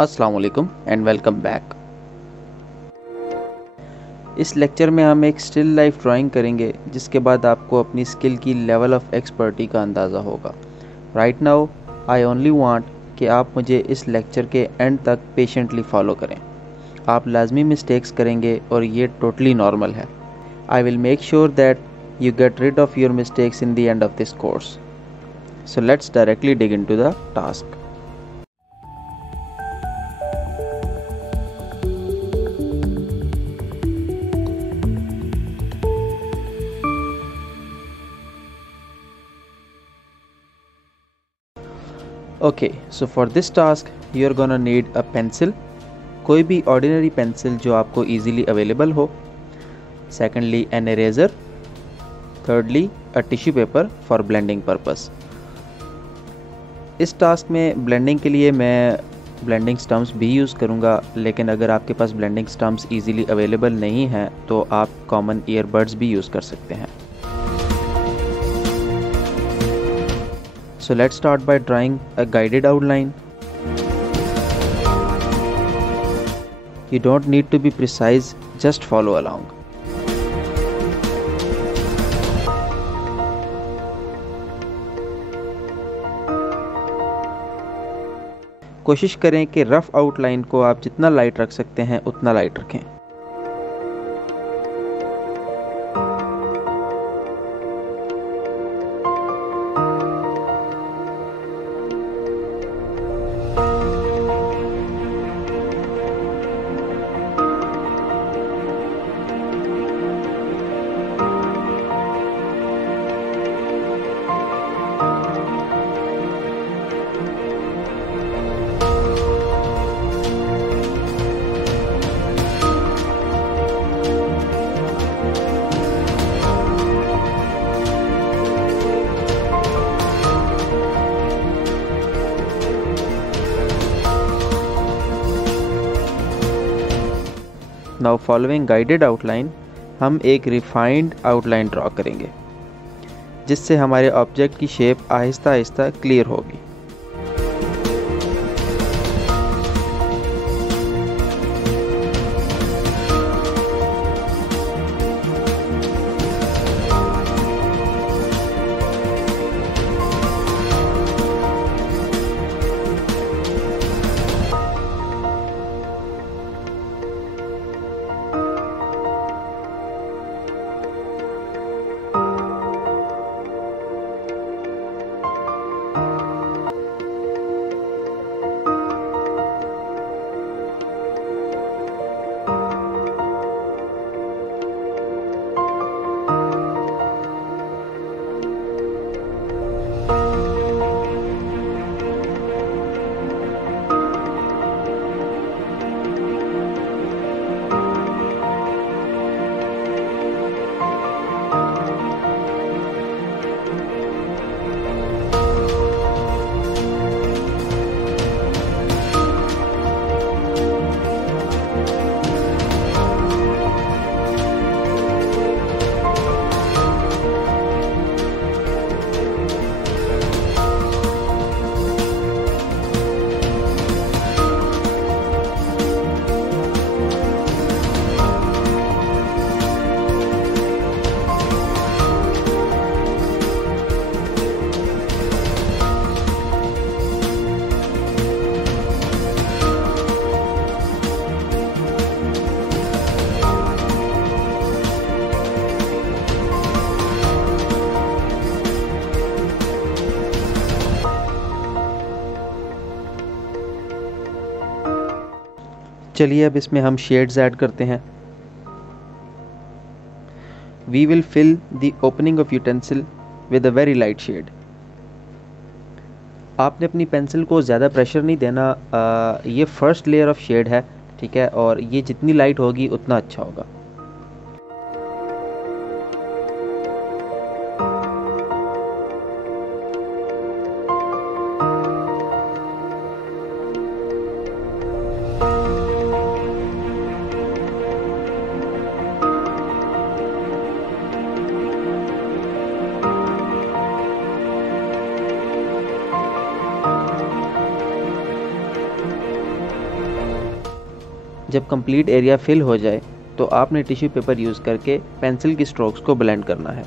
अस्सलाम वालेकुम and welcome back. इस लेक्चर में हम एक स्टिल लाइफ ड्राइंग करेंगे जिसके बाद आपको अपनी स्किल की लेवल ऑफ एक्सपर्टी का अंदाज़ा होगा। Right now I only want कि आप मुझे इस लेक्चर के एंड तक पेशेंटली फॉलो करें। आप लाजमी मिस्टेक्स करेंगे और ये टोटली नॉर्मल है। I will make sure that you get rid of your mistakes in the end of this course. So let's directly dig into the task. Okay, so for this task you are gonna need a pencil, कोई भी ordinary pencil जो आपको easily available हो. Secondly, an eraser. Thirdly, a tissue paper for blending purpose. इस task में blending के लिए मैं ब्लेंडिंग स्टम्प्स भी यूज़ करूँगा, लेकिन अगर आपके पास ब्लेंडिंग स्टम्प्स इजीली अवेलेबल नहीं हैं तो आप कॉमन ईयरबड्स भी यूज़ कर सकते हैं। So let's start by drawing a guided outline. You don't need to be precise, just follow along. कोशिश करें कि रफ़ आउटलाइन को आप जितना लाइट रख सकते हैं उतना लाइट रखें। नाउ फॉलोइंग गाइडेड आउटलाइन हम एक रिफाइंड आउटलाइन ड्रॉ करेंगे जिससे हमारे ऑब्जेक्ट की शेप आहिस्ता आहिस्ता क्लियर होगी। चलिए अब इसमें हम शेड्स ऐड करते हैं। We will fill the opening of utensil with a very light shade. आपने अपनी पेंसिल को ज़्यादा प्रेशर नहीं देना, ये फर्स्ट लेयर ऑफ शेड है, ठीक है, और ये जितनी लाइट होगी उतना अच्छा होगा। जब कंप्लीट एरिया फिल हो जाए तो आपने टिश्यू पेपर यूज़ करके पेंसिल की स्ट्रोक्स को ब्लेंड करना है।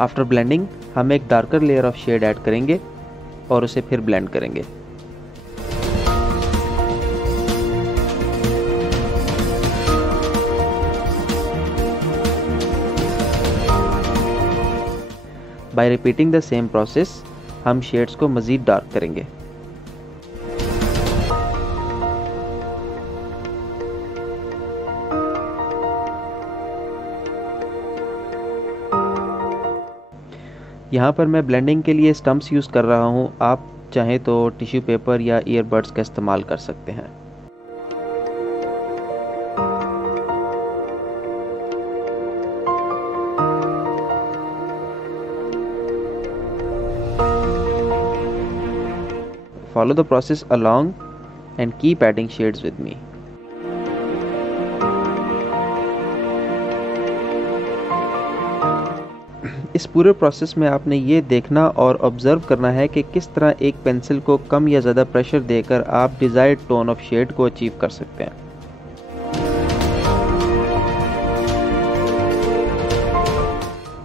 आफ्टर ब्लेंडिंग हम एक darker layer of shade add करेंगे और उसे फिर ब्लेंड करेंगे। By repeating the same process हम शेड्स को मज़ीद डार्क करेंगे। यहाँ पर मैं ब्लेंडिंग के लिए स्टम्प्स यूज़ कर रहा हूँ, आप चाहें तो टिश्यू पेपर या ईयरबड्स का इस्तेमाल कर सकते हैं। Follow the process along and keep adding shades with me. इस पूरे प्रोसेस में आपने ये देखना और ऑब्ज़र्व करना है कि किस तरह एक पेंसिल को कम या ज़्यादा प्रेशर देकर आप डिज़ायर्ड टोन ऑफ शेड को अचीव कर सकते हैं।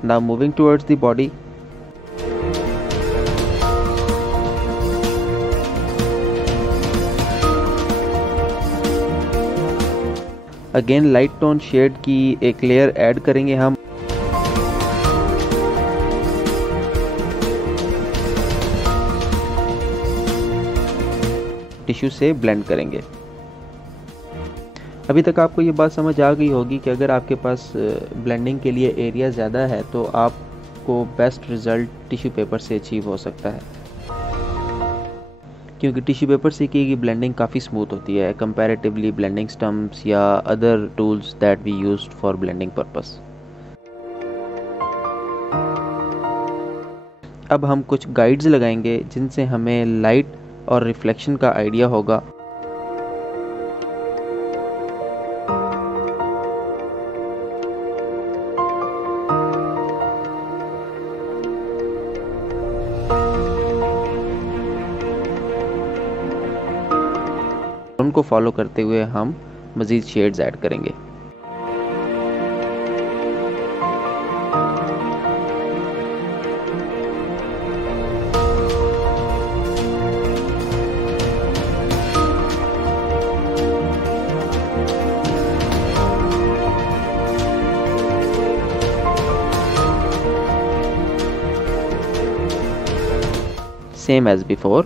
Now moving towards the body. Again light tone shade की एक लेयर ऐड करेंगे हम। टिश्यू से ब्लेंड करेंगे। अभी तक आपको ये बात समझ आ गई होगी कि अगर आपके पास ब्लेंडिंग के लिए एरिया ज़्यादा है तो आपको बेस्ट रिज़ल्ट टिश्यू पेपर से अचीव हो सकता है, क्योंकि टिश्यू पेपर से की गई ब्लेंडिंग काफ़ी स्मूथ होती है कंपैरेटिवली ब्लेंडिंग स्टम्प्स या other tools that we used for blending purpose. अब हम कुछ गाइड्स लगाएंगे जिनसे हमें लाइट और रिफ्लेक्शन का आइडिया होगा। उनको फॉलो करते हुए हम मज़ीद शेड्स ऐड करेंगे। Same as before.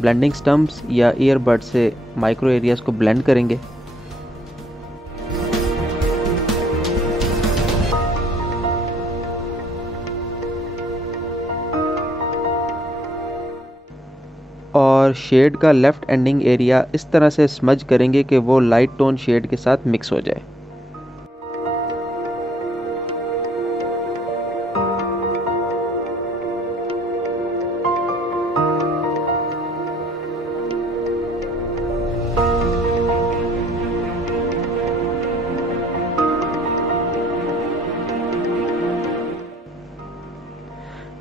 Blending stumps या ईयरबड से माइक्रो एरियाज को ब्लेंड करेंगे। और शेड का लेफ़्ट एंडिंग एरिया इस तरह से स्मज करेंगे कि वो लाइट टोन शेड के साथ मिक्स हो जाए।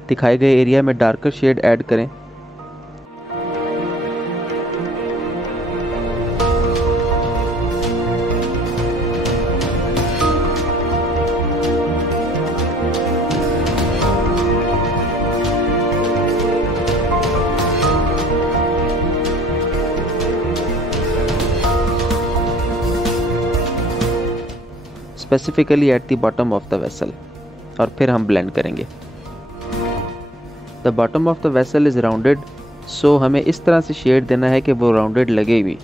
दिखाए गए एरिया में डार्कर शेड ऐड करें। Specifically at the bottom of the vessel, और फिर हम ब्लेंड करेंगे। The bottom of the vessel is rounded, so हमें इस तरह से शेड देना है कि वो राउंडेड लगे भी।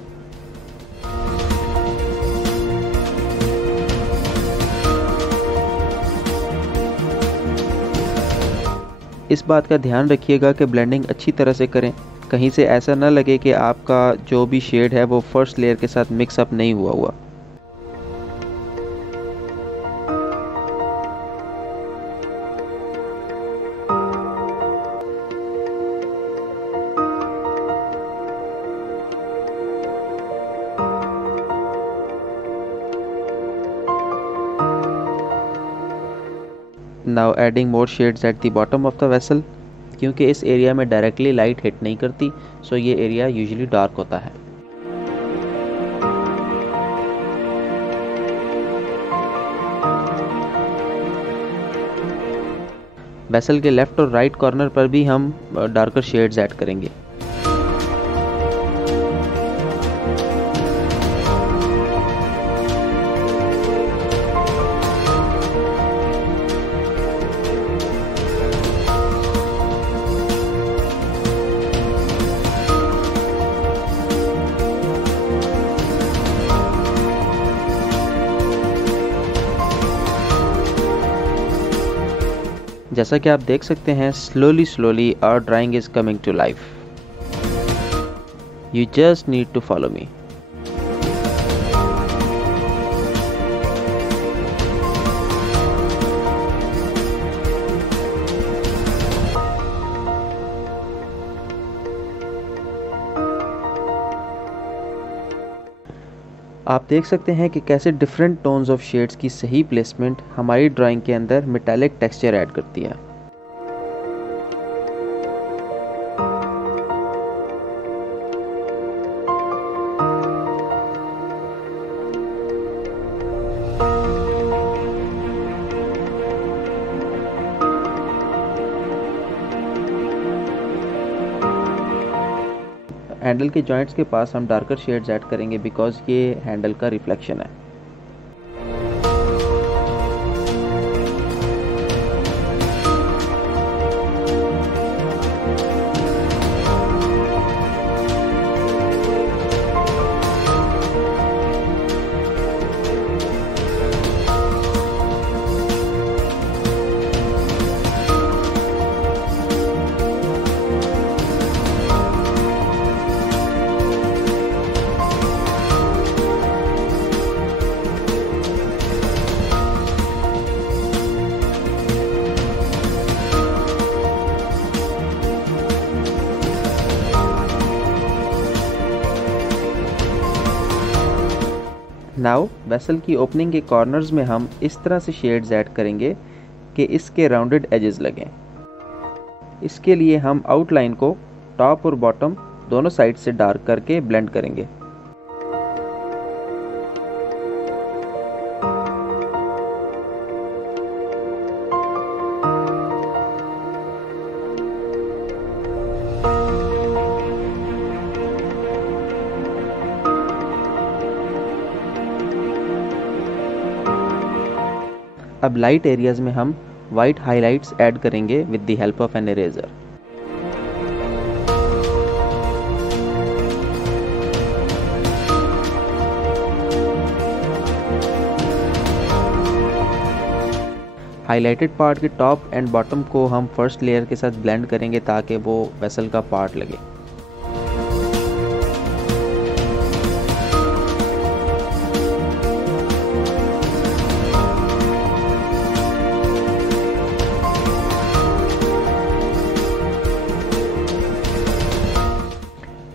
इस बात का ध्यान रखिएगा कि ब्लेंडिंग अच्छी तरह से करें, कहीं से ऐसा ना लगे कि आपका जो भी शेड है वो फर्स्ट लेयर के साथ मिक्सअप नहीं हुआ। Now adding more shades eight the bottom of the vessel. क्योंकि इस एरिया में डायरेक्टली लाइट हिट नहीं करती, सो ये एरिया यूजुअली डार्क होता है। वेसल के लेफ्ट और राइट कॉर्नर पर भी हम डार्कर शेड्स ऐड करेंगे। जैसा कि आप देख सकते हैं, slowly our drawing is coming to life. You just need to follow me. आप देख सकते हैं कि कैसे डिफरेंट टोन्स ऑफ शेड्स की सही प्लेसमेंट हमारी ड्राइंग के अंदर मेटालिक टेक्सचर ऐड करती है। हैंडल के जॉइंट्स के पास हम डार्कर शेड्स ऐड करेंगे बिकॉज ये हैंडल का रिफ्लेक्शन है। नाउ वेसल की ओपनिंग के कॉर्नर्स में हम इस तरह से शेड्स ऐड करेंगे कि इसके राउंडेड एजेस लगें। इसके लिए हम आउटलाइन को टॉप और बॉटम दोनों साइड से डार्क करके ब्लेंड करेंगे। अब लाइट एरियाज में हम वाइट हाइलाइट्स ऐड करेंगे with the help of an eraser. Highlighted part के टॉप एंड बॉटम को हम फर्स्ट लेयर के साथ ब्लेंड करेंगे ताकि वो वेसल का पार्ट लगे।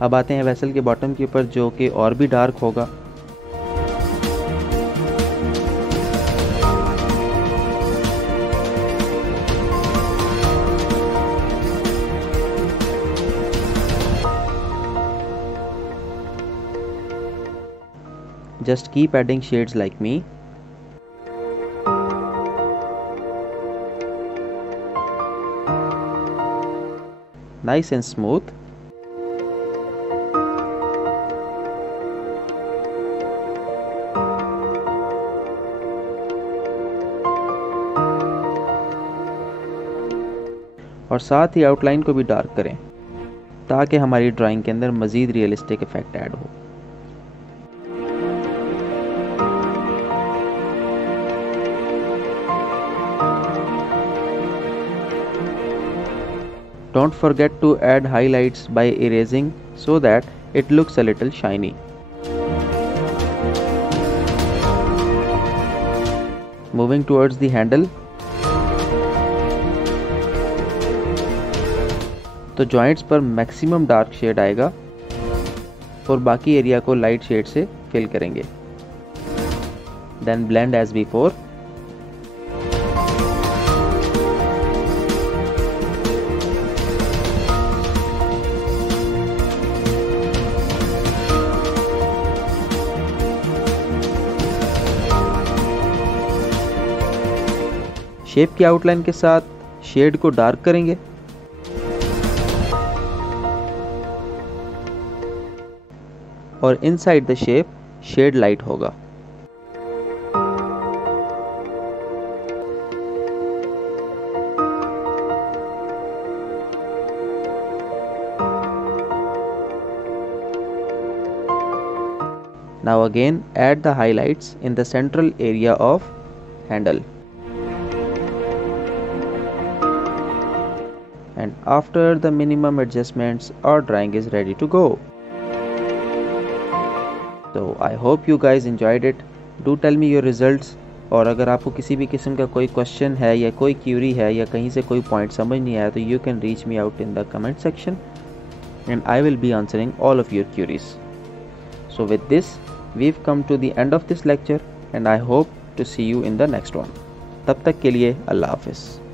अब आते हैं वेसल के बॉटम के ऊपर जो कि और भी डार्क होगा। Just keep adding shades like me. Nice and smooth. और साथ ही आउटलाइन को भी डार्क करें ताकि हमारी ड्राइंग के अंदर मज़ीद रियलिस्टिक इफेक्ट ऐड हो। Don't forget to add highlights by erasing so that it looks a little shiny. Moving towards the handle, तो जॉइंट्स पर मैक्सिमम डार्क शेड आएगा और बाकी एरिया को लाइट शेड से फिल करेंगे. Then blend as before. Shape की outline के साथ शेड को डार्क करेंगे और inside the shape shade light होगा. Now again add the highlights in the central area of handle. And after the minimum adjustments, our drawing is ready to go. So I hope you guys enjoyed it. Do tell me your results. और अगर आपको किसी भी किस्म का कोई question है या कोई क्यूरी है या कहीं से कोई पॉइंट समझ नहीं आया तो you can reach me out in the comment section and I will be answering all of your queries. So with this, we've come to the end of this lecture and I hope to see you in the next one. तब तक के लिए अल्लाह हाफिज़.